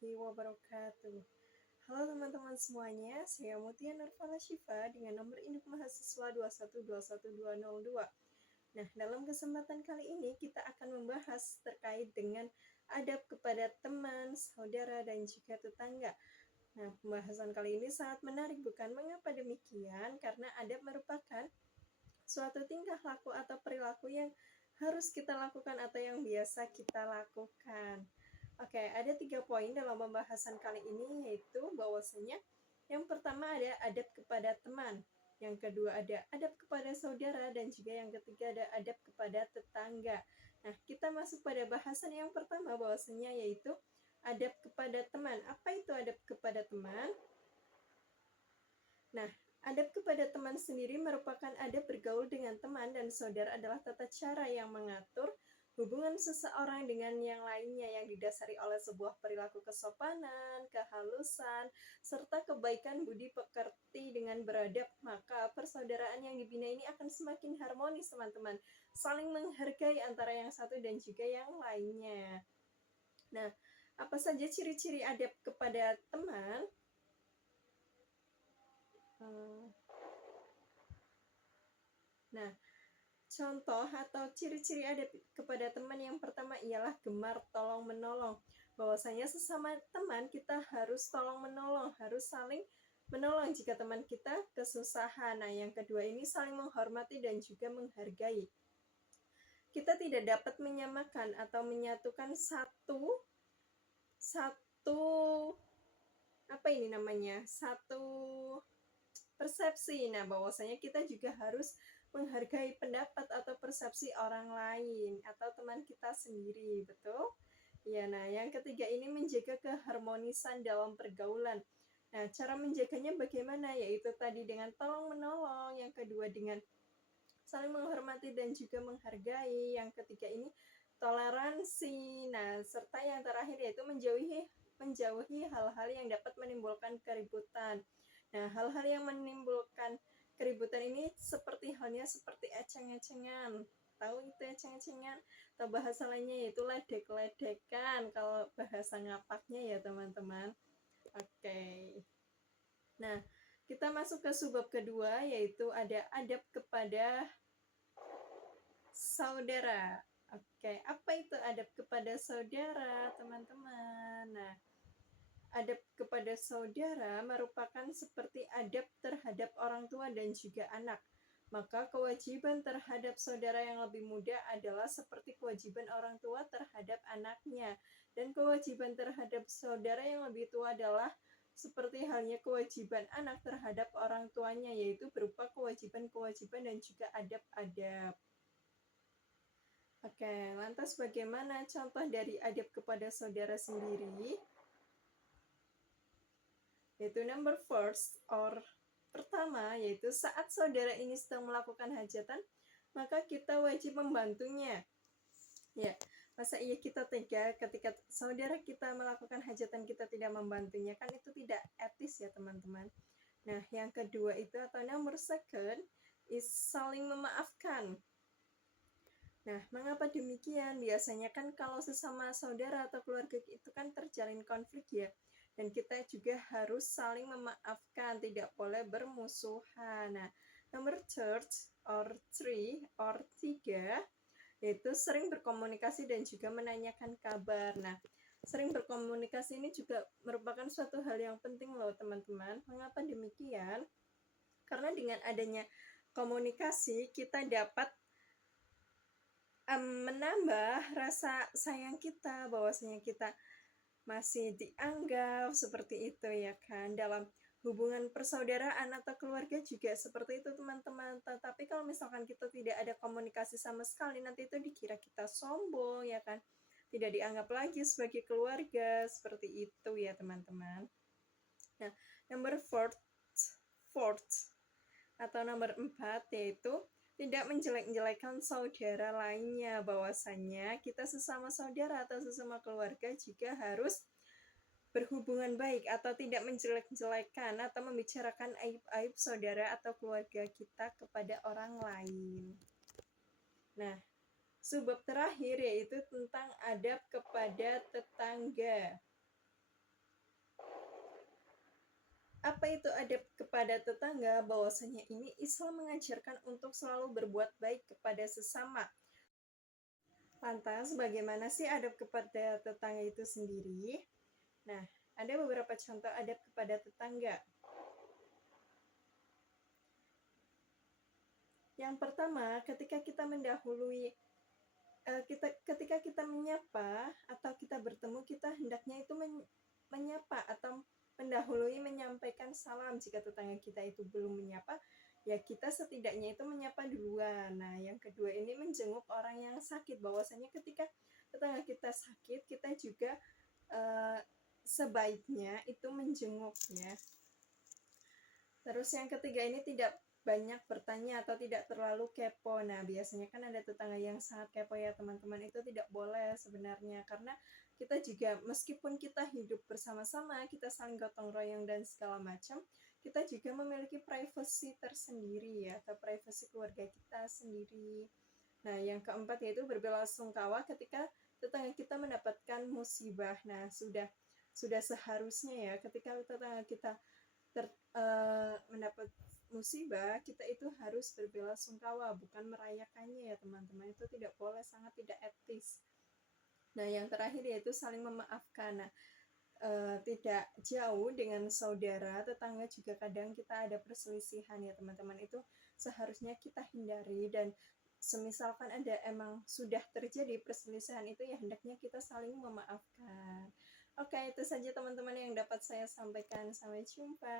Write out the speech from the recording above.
warahmatullahi wabarakatuh. Halo teman-teman semuanya, saya Mutia Nurfala Syifa dengan nomor induk mahasiswa 2121202. Nah, dalam kesempatan kali ini kita akan membahas terkait dengan adab kepada teman, saudara, dan juga tetangga. Nah, pembahasan kali ini sangat menarik, bukan? Mengapa demikian? Karena adab merupakan suatu tingkah laku atau perilaku yang harus kita lakukan atau yang biasa kita lakukan. Oke, ada 3 poin dalam pembahasan kali ini, yaitu bahwasanya yang pertama ada adab kepada teman, yang kedua ada adab kepada saudara, dan juga yang ketiga ada adab kepada tetangga. Nah, kita masuk pada bahasan yang pertama bahwasanya yaitu adab kepada teman. Apa itu adab kepada teman? Nah, adab kepada teman sendiri merupakan adab bergaul dengan teman dan saudara adalah tata cara yang mengatur hubungan seseorang dengan yang lainnya yang didasari oleh sebuah perilaku kesopanan, kehalusan, serta kebaikan budi pekerti dengan beradab. Maka persaudaraan yang dibina ini akan semakin harmonis, teman-teman. Saling menghargai antara yang satu dan juga yang lainnya. Nah, apa saja ciri-ciri adab kepada teman? Nah, contoh atau ciri-ciri adab kepada teman yang pertama ialah gemar tolong-menolong. Bahwasanya sesama teman kita harus tolong-menolong, harus saling menolong jika teman kita kesusahan. Nah, yang kedua ini saling menghormati dan juga menghargai. Kita tidak dapat menyamakan atau menyatukan satu persepsi. Nah, bahwasanya kita juga harus menghargai pendapat atau persepsi orang lain atau teman kita sendiri, betul? Ya, nah yang ketiga ini menjaga keharmonisan dalam pergaulan. Nah, cara menjaganya bagaimana? Yaitu tadi dengan tolong-menolong, yang kedua dengan saling menghormati dan juga menghargai, yang ketiga ini toleransi. Nah, serta yang terakhir yaitu menjauhi hal-hal yang dapat menimbulkan keributan. Nah, hal-hal yang menimbulkan keributan ini seperti eceng-ecengan. Tahu itu eceng-ecengan? Atau bahasa lainnya yaitu ledek-ledekan kalau bahasa ngapaknya ya teman-teman. Oke. Nah, kita masuk ke subbab kedua yaitu ada adab kepada saudara. Oke, apa itu adab kepada saudara, teman-teman? Nah, adab kepada saudara merupakan seperti adab terhadap orang tua dan juga anak. Maka kewajiban terhadap saudara yang lebih muda adalah seperti kewajiban orang tua terhadap anaknya. Dan kewajiban terhadap saudara yang lebih tua adalah seperti halnya kewajiban anak terhadap orang tuanya, yaitu berupa kewajiban-kewajiban dan juga adab-adab. Oke, lantas bagaimana contoh dari adab kepada saudara sendiri? Yaitu number first pertama, yaitu saat saudara ini sedang melakukan hajatan, maka kita wajib membantunya. Ya, masa iya kita tega ketika saudara kita melakukan hajatan kita tidak membantunya? Kan itu tidak etis ya teman-teman. Nah, yang kedua itu atau number second is saling memaafkan. Nah, mengapa demikian? Biasanya kan kalau sesama saudara atau keluarga itu kan terjalin konflik ya. Dan kita juga harus saling memaafkan, tidak boleh bermusuhan. Nah, nomor tiga, yaitu sering berkomunikasi dan juga menanyakan kabar. Nah, sering berkomunikasi ini juga merupakan suatu hal yang penting loh teman-teman. Mengapa demikian? Karena dengan adanya komunikasi kita dapat menambah rasa sayang kita, bahwasanya kita masih dianggap seperti itu ya kan. Dalam hubungan persaudaraan atau keluarga juga seperti itu teman-teman. Tetapi kalau misalkan kita tidak ada komunikasi sama sekali, nanti itu dikira kita sombong ya kan, tidak dianggap lagi sebagai keluarga, seperti itu ya teman-teman. Nah, number fourth atau nomor 4 yaitu tidak menjelek-jelekan saudara lainnya. Bahwasanya kita sesama saudara atau sesama keluarga juga harus berhubungan baik atau tidak menjelek-jelekan atau membicarakan aib-aib saudara atau keluarga kita kepada orang lain. Nah, subbab terakhir yaitu tentang adab kepada tetangga. Apa itu adab kepada tetangga? Bahwasanya ini Islam mengajarkan untuk selalu berbuat baik kepada sesama. Lantas, bagaimana sih adab kepada tetangga itu sendiri? Nah, ada beberapa contoh adab kepada tetangga. Yang pertama, ketika kita mendahului ketika kita menyapa atau kita bertemu, kita hendaknya itu menyapa atau mendahului menyampaikan salam. Jika tetangga kita itu belum menyapa, ya kita setidaknya itu menyapa duluan. Nah, yang kedua ini menjenguk orang yang sakit. Bahwasanya ketika tetangga kita sakit, kita juga sebaiknya itu menjenguknya. Terus yang ketiga ini tidak banyak bertanya atau tidak terlalu kepo. Nah, biasanya kan ada tetangga yang sangat kepo ya teman-teman, itu tidak boleh sebenarnya, karena kita juga meskipun kita hidup bersama-sama, kita saling gotong royong dan segala macam, kita juga memiliki privasi tersendiri ya, atau privasi keluarga kita sendiri. Nah, yang keempat yaitu berbelasungkawa ketika tetangga kita mendapatkan musibah. Nah, sudah seharusnya ya ketika tetangga kita mendapat musibah, kita itu harus berbelasungkawa, bukan merayakannya ya teman-teman. Itu tidak boleh, sangat tidak etis. Nah, yang terakhir yaitu saling memaafkan. Nah, tidak jauh dengan saudara, tetangga juga kadang kita ada perselisihan ya teman-teman. Itu seharusnya kita hindari, dan semisalkan ada emang sudah terjadi perselisihan itu ya hendaknya kita saling memaafkan. Oke, itu saja teman-teman yang dapat saya sampaikan. Sampai jumpa.